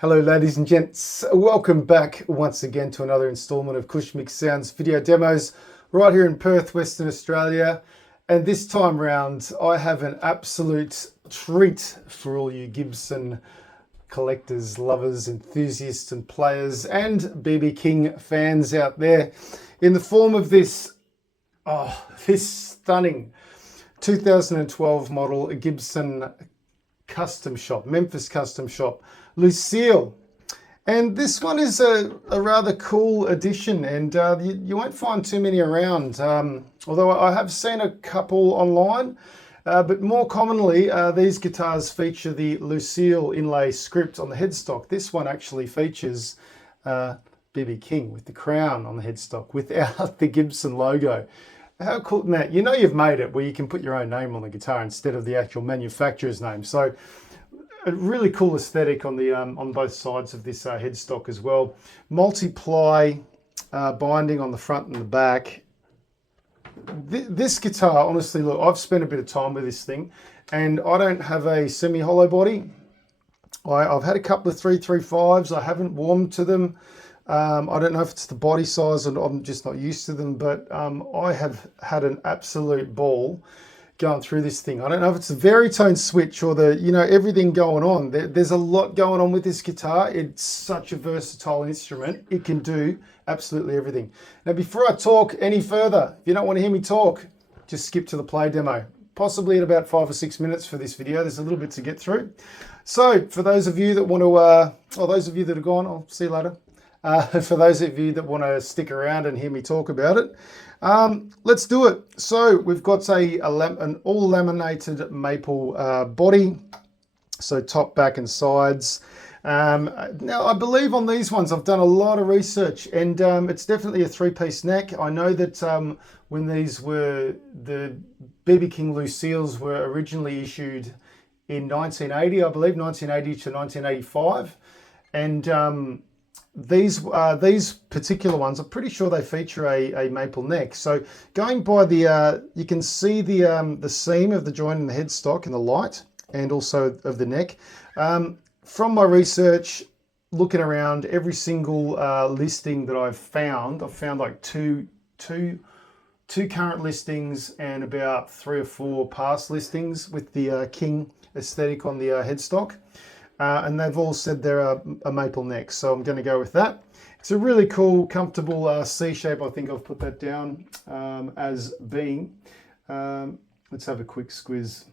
Hello ladies and gents, welcome back once again to another installment of Cushmic Sounds video demos right here in Perth, Western Australia. And this time round I have an absolute treat for all you Gibson collectors, lovers, enthusiasts and players and B.B King fans out there in the form of this stunning 2012 model Gibson Custom Shop, Memphis Custom Shop, Lucille. And this one is a rather cool addition, and you won't find too many around, although I have seen a couple online, but more commonly these guitars feature the Lucille inlay script on the headstock. This one actually features B.B King with the crown on the headstock without the Gibson logo. How cool, Matt? You know you've made it where you can put your own name on the guitar instead of the actual manufacturer's name. So a really cool aesthetic on the on both sides of this headstock as well. Multi-ply binding on the front and the back. This guitar, honestly, look, I've spent a bit of time with this thing, and I don't have a semi-hollow body. I've had a couple of 355s. I haven't warmed to them. I don't know if it's the body size and I'm just not used to them, but I have had an absolute ball going through this thing. I don't know if it's the Veritone switch or the, everything going on. There's a lot going on with this guitar. It's such a versatile instrument. It can do absolutely everything. Now, before I talk any further, if you don't want to hear me talk, just skip to the play demo. Possibly in about 5 or 6 minutes for this video. There's a little bit to get through. So for those of you that want to, or those of you that are gone, I'll see you later. For those of you that want to stick around and hear me talk about it, let's do it. So we've got an all laminated maple body, so top, back and sides. Now I believe on these ones I've done a lot of research, and it's definitely a three-piece neck. I know that when these were, the B.B King Lucille's were originally issued in 1980, I believe 1980 to 1985, and these particular ones, I'm pretty sure they feature a maple neck. So going by the, you can see the seam of the joint in the headstock in the light, and also of the neck. From my research, looking around every single listing that I've found like two current listings and about 3 or 4 past listings with the King aesthetic on the headstock. And they've all said they're a maple neck, so I'm going to go with that. It's a really cool, comfortable C shape. I think I've put that down as being. Let's have a quick squiz.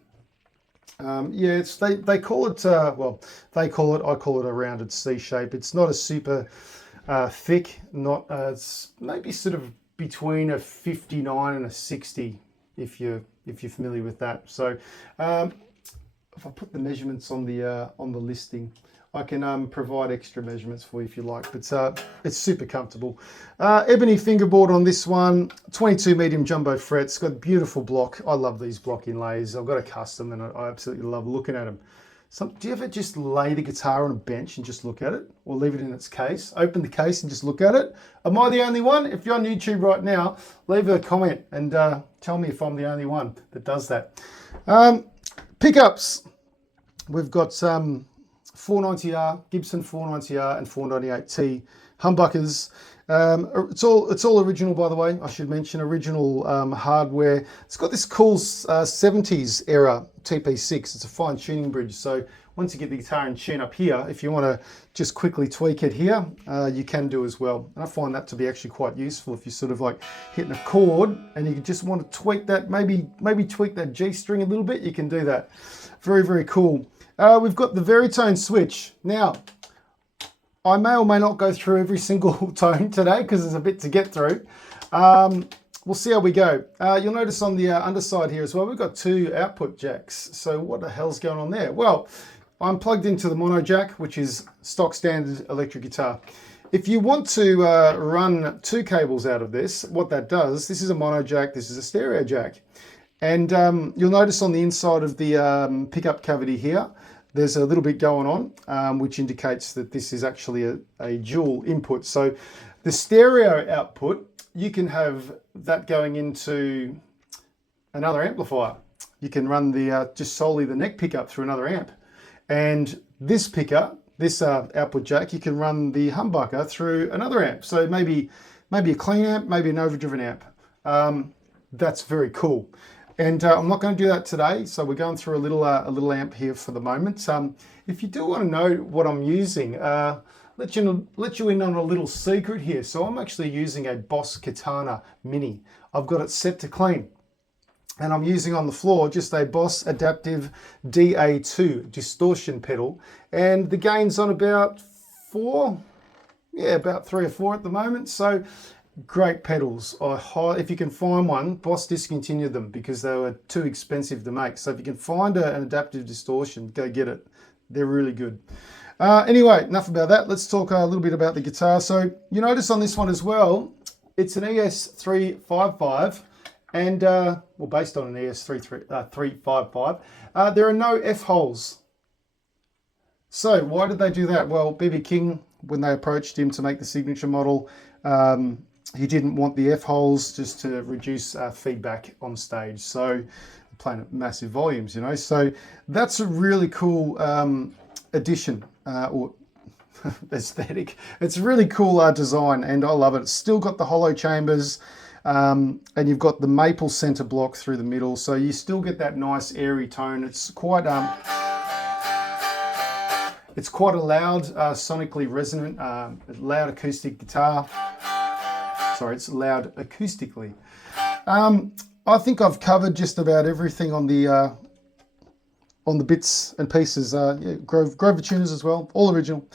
Yeah, they call it, well, they call it, I call it a rounded C shape. It's not a super thick, it's maybe sort of between a 59 and a 60, if you're familiar with that. So if I put the measurements on the listing, I can provide extra measurements for you if you like, but it's super comfortable. Ebony fingerboard on this one, 22 medium jumbo frets, got a beautiful block. I love these block inlays. I've got a custom and I absolutely love looking at them. Do you ever just lay the guitar on a bench and just look at it, or leave it in its case? Open the case and just look at it? Am I the only one? If you're on YouTube right now, leave a comment and tell me if I'm the only one that does that. Pickups, we've got 490R, Gibson 490R and 498T humbuckers. It's all original, by the way. I should mention original hardware. It's got this cool 70s era TP6. It's a fine tuning bridge. So once you get the guitar in tune up here, if you want to just quickly tweak it here, you can do as well. And I find that to be actually quite useful if you're sort of like hitting a chord and you just want to tweak that, maybe tweak that G string a little bit, you can do that. Very, very cool. We've got the Veritone switch. Now, I may or may not go through every single tone today because there's a bit to get through. We'll see how we go. You'll notice on the underside here as well, we've got 2 output jacks. So what the hell's going on there? Well, I'm plugged into the mono jack, which is stock standard electric guitar. If you want to run 2 cables out of this, what that does, this is a mono jack, this is a stereo jack. And you'll notice on the inside of the pickup cavity here, there's a little bit going on, which indicates that this is actually a dual input. So the stereo output, you can have that going into another amplifier. You can run the just solely the neck pickup through another amp. And this pickup this output jack, you can run the humbucker through another amp. So maybe a clean amp, maybe an overdriven amp. That's very cool. And I'm not going to do that today, so we're going through a little amp here for the moment. If you do want to know what I'm using, let you in on a little secret here. So I'm actually using a Boss Katana Mini. I've got it set to clean, and I'm using on the floor just a Boss Adaptive DA2 distortion pedal, and the gain's on about 4, yeah, about 3 or 4 at the moment. So great pedals. If you can find one, Boss discontinued them because they were too expensive to make. So if you can find an adaptive distortion, go get it. They're really good. Anyway, enough about that. Let's talk a little bit about the guitar. So you notice on this one as well, it's an ES-355 and, well, based on an ES-355. There are no F holes. So why did they do that? Well, B.B. King, when they approached him to make the signature model, he didn't want the F holes just to reduce feedback on stage. So playing at massive volumes, you know. So that's a really cool addition or aesthetic. It's a really cool design, and I love it. It's still got the hollow chambers, and you've got the maple center block through the middle. So you still get that nice airy tone. It's quite a loud, sonically resonant, loud acoustic guitar. Sorry, it's loud acoustically. I think I've covered just about everything on the bits and pieces. Yeah, Grover tuners as well, all original.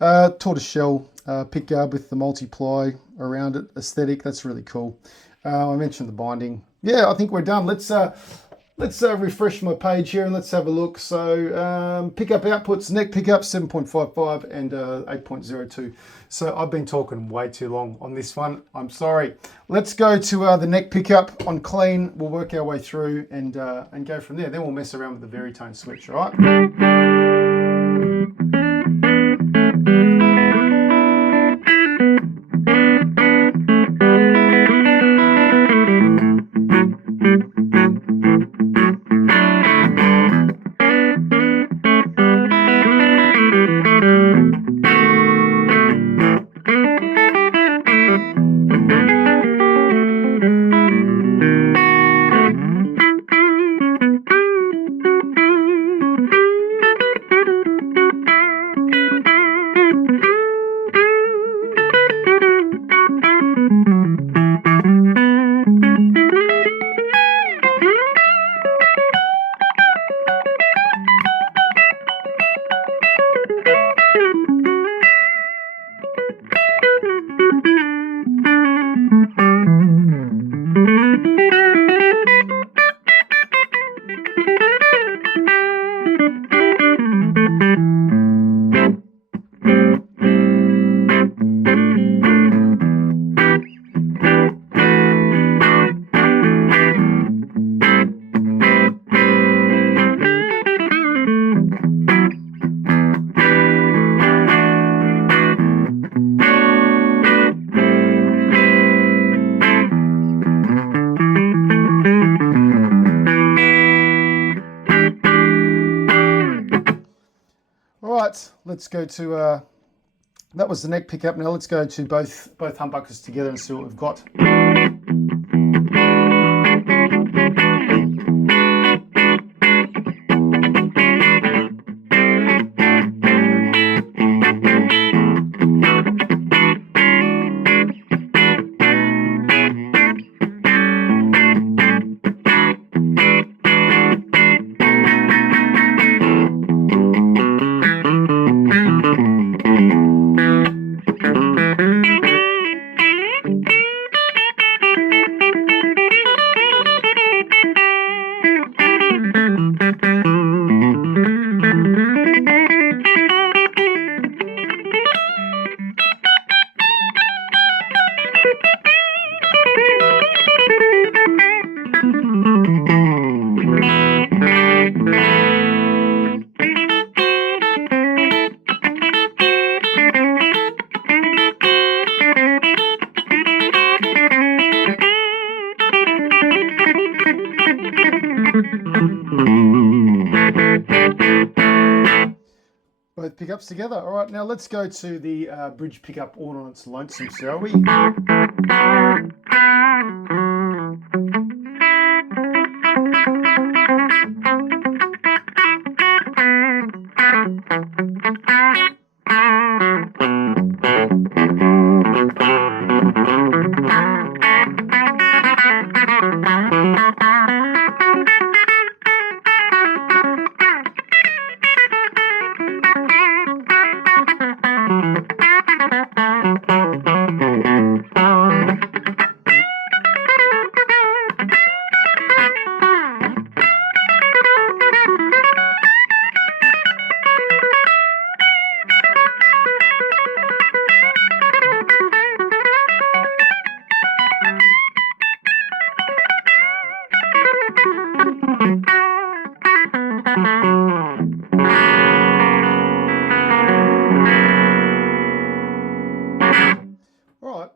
Tortoise shell pickguard with the multiply around it, aesthetic. That's really cool. I mentioned the binding. Yeah, I think we're done. Let's refresh my page here and let's have a look. So pickup outputs, neck pickup 7.55 and 8.02. So I've been talking way too long on this one. I'm sorry. Let's go to the neck pickup on clean. We'll work our way through and go from there. Then we'll mess around with the Veritone switch, all right? Let's go to, that was the neck pickup. Now let's go to both humbuckers together and see what we've got. pickups together. All right, now let's go to the bridge pickup all on its lonesome, shall we?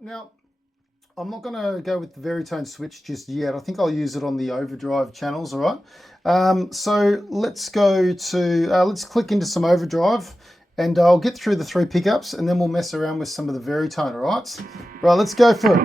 Now, I'm not going to go with the Veritone switch just yet. I think I'll use it on the overdrive channels, all right? So let's go to, let's click into some overdrive, and I'll get through the 3 pickups, and then we'll mess around with some of the Veritone, all right? Right, let's go for it.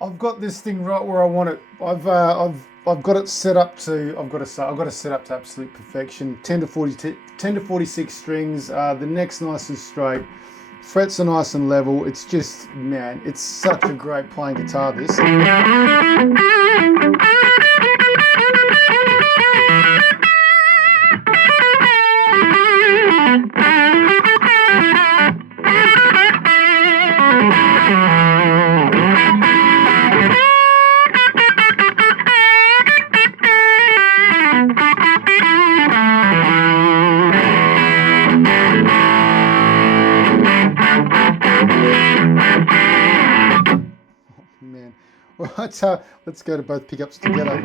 I've got this thing right where I want it. I've got it set up to. I've got to set up to absolute perfection. 10 to 46 strings. The neck's nice and straight. Frets are nice and level. It's just, man, it's such a great playing guitar. This. Man. Right, let's go to both pickups together.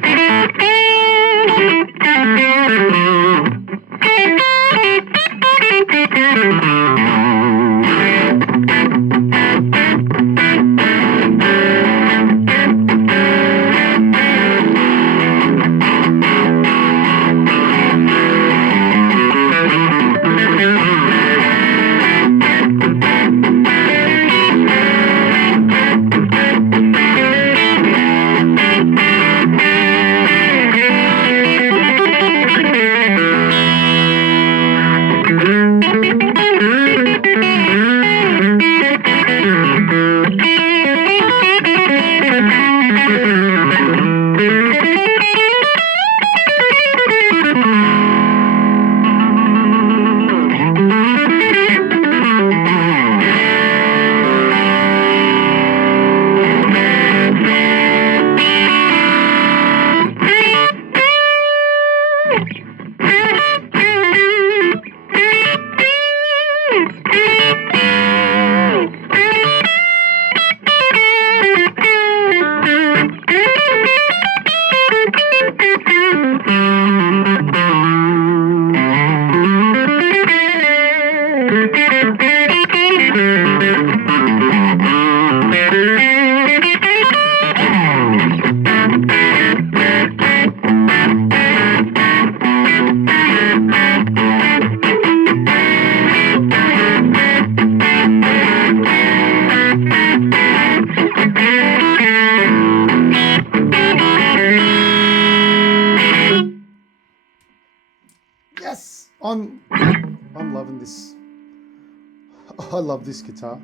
I love this guitar.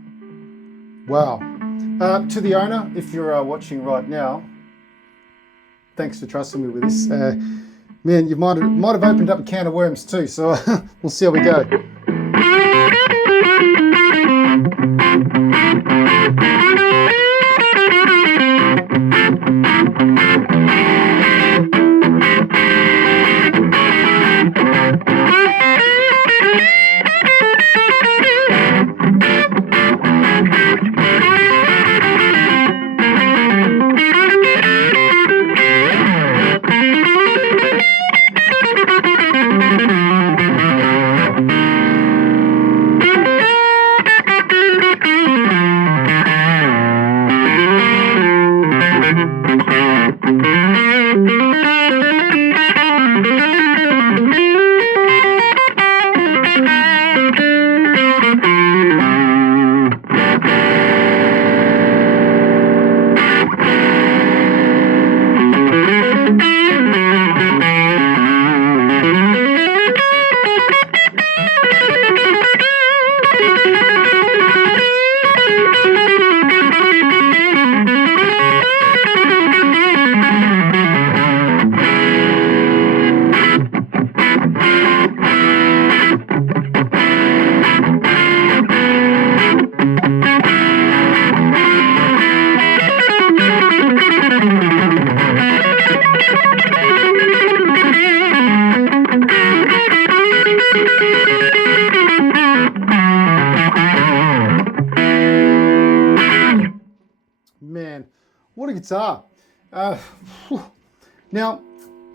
Wow. To the owner, if you're watching right now, thanks for trusting me with this. Man, you might have opened up a can of worms too, so we'll see how we go. Man, what a guitar. Now,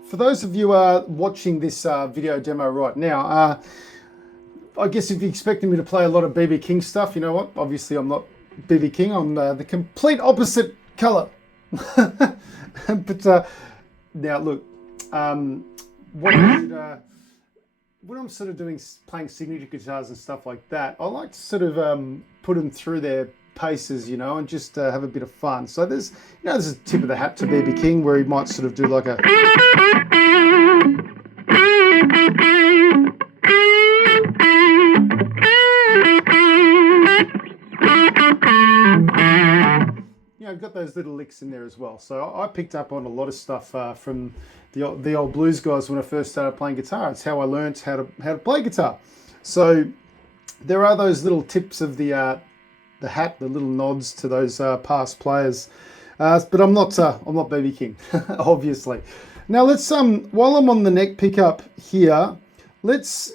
for those of you watching this video demo right now, I guess if you're expecting me to play a lot of B.B. King stuff, you know what? Obviously, I'm not B.B. King. I'm the complete opposite color. But now, look, when I'm sort of playing signature guitars and stuff like that, I like to sort of put them through their paces, you know, and just have a bit of fun. So there's a tip of the hat to B.B. King where he might sort of do like a... I've got those little licks in there as well. So I picked up on a lot of stuff from the old blues guys when I first started playing guitar. It's how I learned how to play guitar. So there are those little tips of the hat, the little nods to those past players. But I'm not B.B. King, obviously. Now let's while I'm on the neck pickup here, let's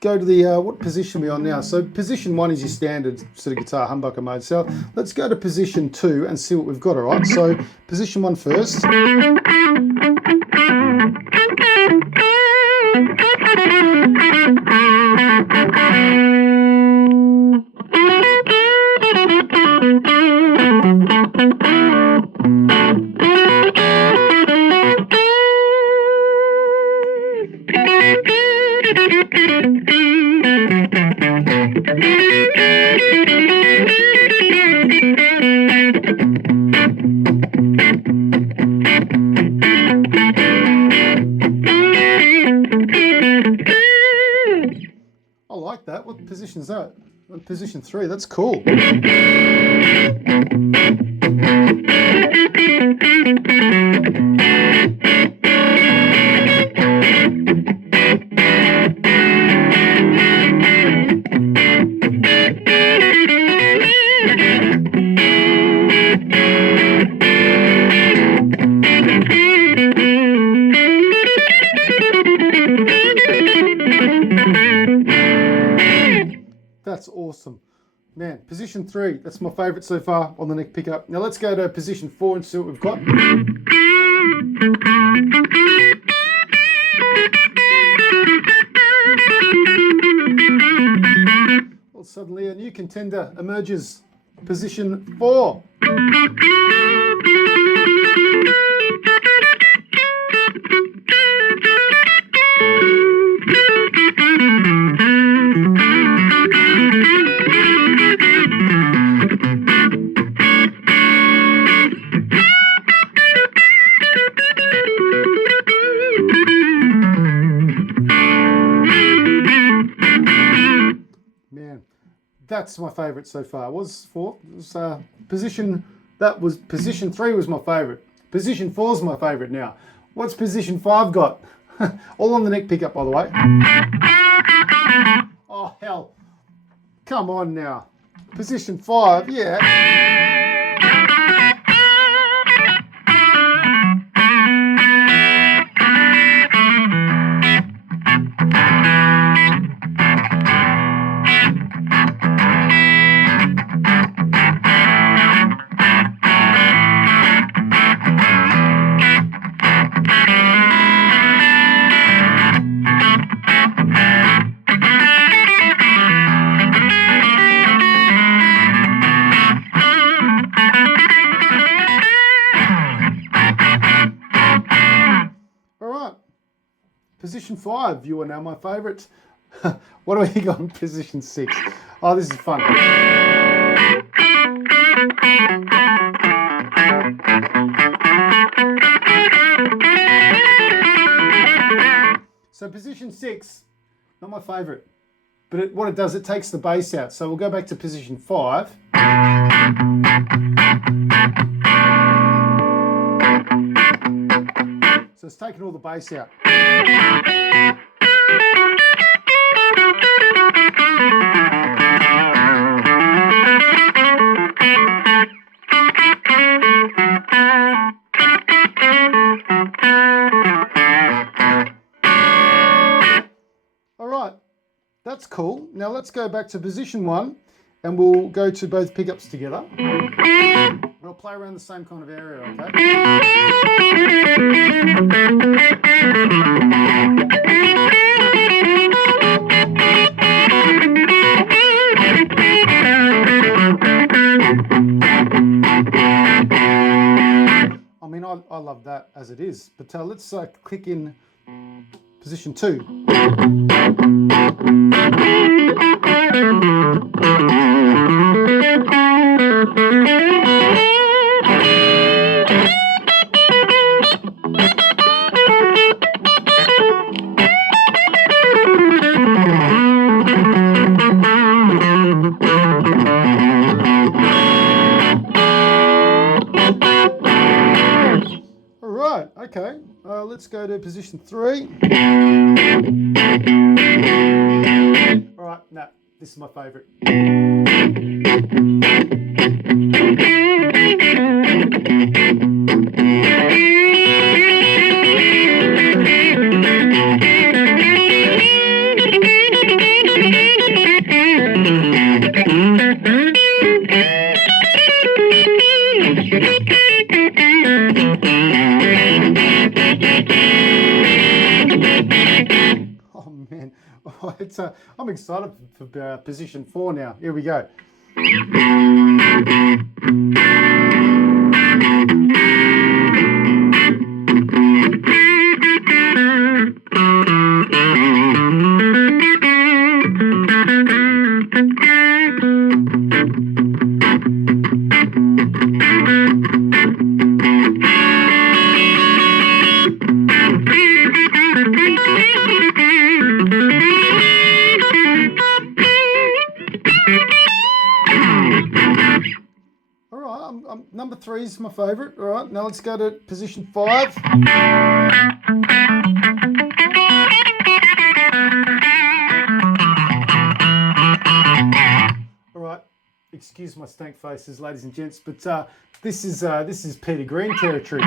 go to the what position are we on now? So position 1 is your standard sort of guitar humbucker mode. So let's go to position 2 and see what we've got. All right. So position 1 first. I like that. What position is that? Position 3. That's cool. That's awesome. Man, position 3, that's my favorite so far on the neck pickup. Now let's go to position 4 and see what we've got. Well, suddenly a new contender emerges. Position 4. That's my favourite so far. Was 4. It was, position 3 was my favourite. Position 4 is my favourite now. What's position 5 got? All on the neck pickup, by the way. Oh, hell. Come on now. Position 5, yeah. Position 5, you are now my favourite. What do we got in position 6? Oh, this is fun. So position 6, not my favourite. But what it does, it takes the bass out. So we'll go back to position 5. So it's taking all the bass out. All right, that's cool. Now let's go back to position 1 and we'll go to both pickups together. We'll play around the same kind of area, okay? I mean, I love that as it is, but let's click in position 2. Okay, let's go to position 3. All right, nah, this is my favourite. Oh man, I'm excited for position 4 now. Here we go. Number 3 is my favourite. All right, now let's go to position 5. All right, excuse my stank faces, ladies and gents, but this is Peter Green territory.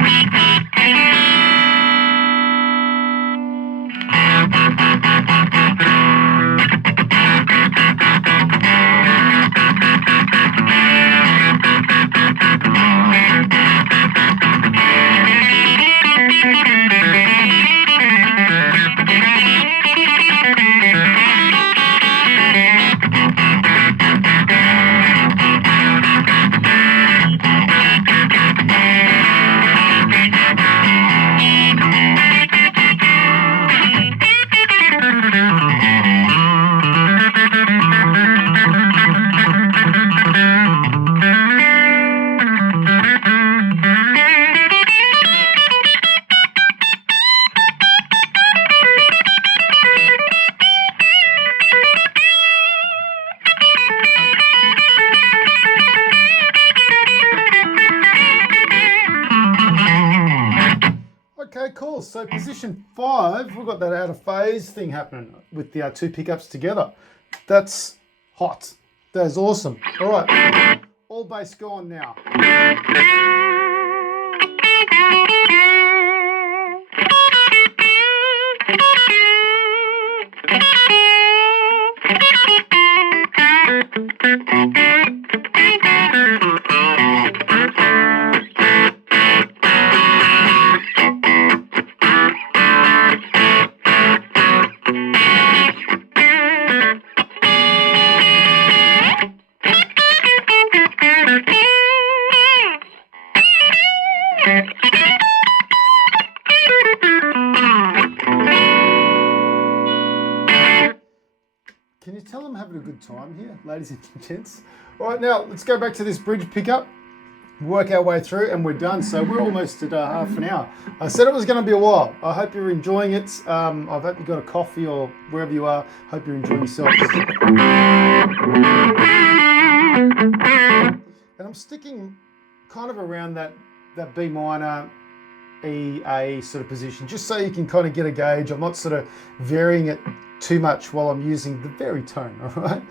Okay, cool. So position 5, we've got that out of phase thing happening with the 2 pickups together. That's hot. That is awesome. All right, all bass gone now. Can you tell I'm having a good time here, ladies and gents? All right, now let's go back to this bridge pickup, work our way through, and we're done. So we're almost at half an hour. I said it was going to be a while. I hope you're enjoying it. I hope you got a coffee or wherever you are. Hope you're enjoying yourself. And I'm sticking kind of around that B minor, E, A sort of position, just so you can kind of get a gauge. I'm not sort of varying it too much while I'm using the very tone, all right?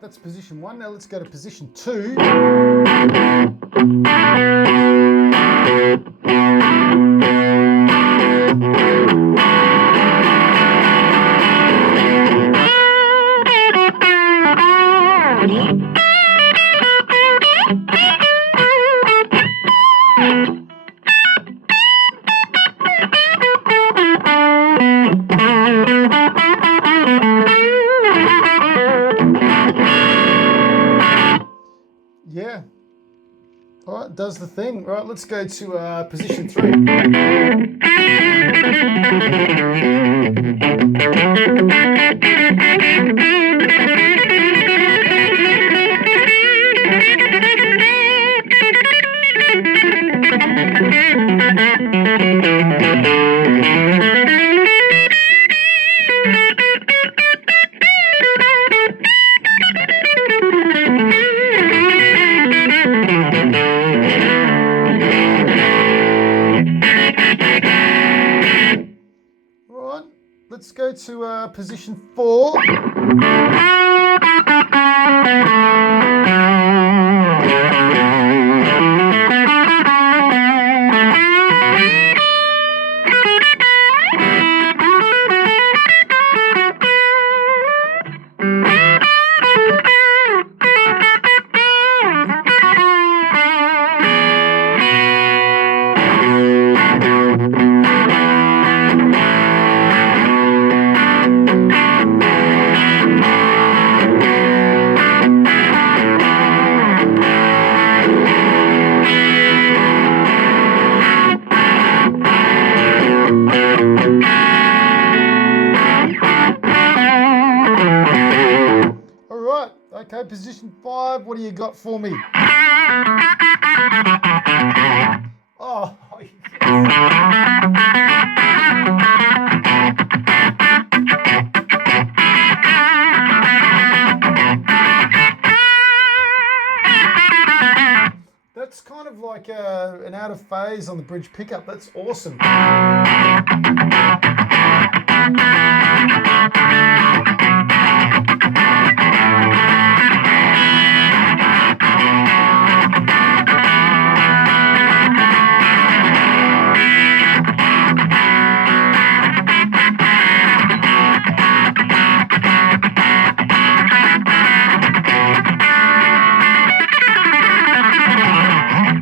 That's position 1. Now let's go to position 2. Yeah. All right, does the thing. All right, let's go to position 3. Let's go to position 4. Okay, position 5, what do you got for me? Oh, yes. That's kind of like an out of phase on the bridge pickup. That's awesome.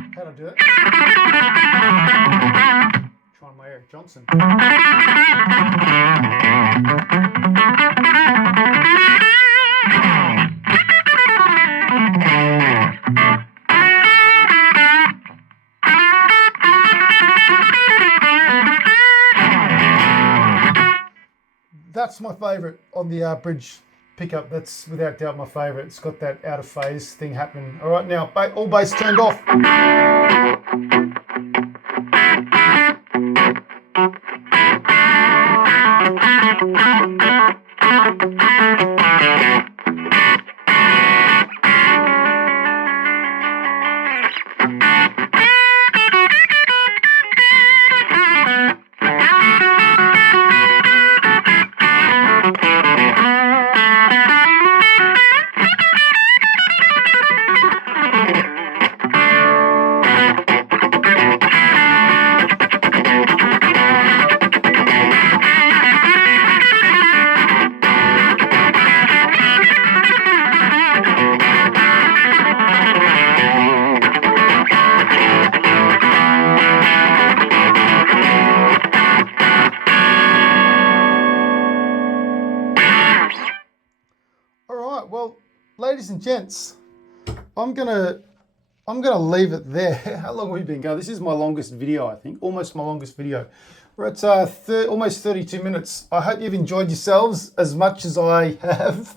How'd I do it? Trying my Eric Johnson. That's my favourite on the bridge pickup. That's without doubt my favourite. It's got that out of phase thing happening. All right, now all bass turned off. Well, ladies and gents, I'm gonna leave it there. How long have we been going? This is my longest video, I think, almost my longest video. We're at almost 32 minutes. I hope you've enjoyed yourselves as much as I have.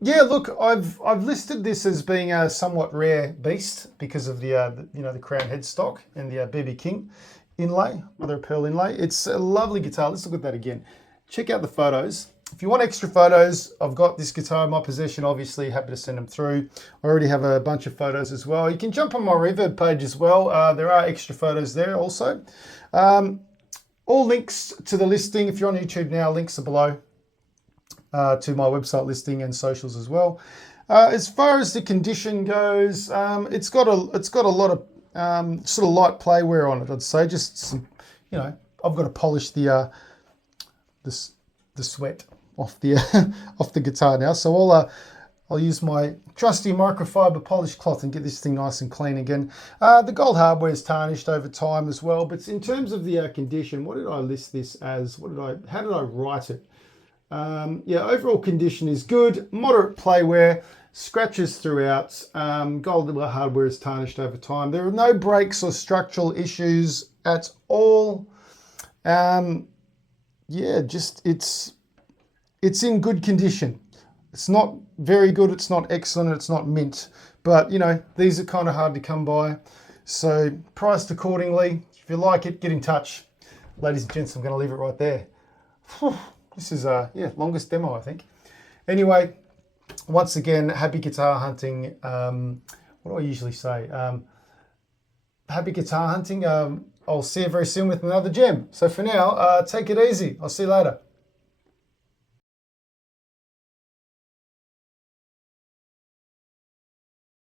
Yeah, look, I've listed this as being a somewhat rare beast because of the crown headstock and the B.B King inlay, mother of pearl inlay. It's a lovely guitar. Let's look at that again. Check out the photos. If you want extra photos, I've got this guitar in my possession, obviously happy to send them through. I already have a bunch of photos as well. You can jump on my Reverb page as well. There are extra photos there also. All links to the listing, if you're on YouTube now, links are below to my website listing and socials as well. As far as the condition goes, it's got a lot of sort of light play wear on it, I'd say. Just some, I've got to polish the sweat off the off the guitar now, so I'll use my trusty microfiber polish cloth and get this thing nice and clean again. The gold hardware is tarnished over time as well, but in terms of the condition, what did I list this as? How did I write it? Yeah, overall condition is good, moderate play wear, scratches throughout, gold hardware is tarnished over time. There are no breaks or structural issues at all. Yeah, just it's in good condition. It's not very good, it's not excellent, it's not mint. But, these are kind of hard to come by. So, priced accordingly. If you like it, get in touch. Ladies and gents, I'm going to leave it right there. This is, longest demo, I think. Anyway, once again, happy guitar hunting. What do I usually say? Happy guitar hunting. I'll see you very soon with another gem. So for now, take it easy. I'll see you later.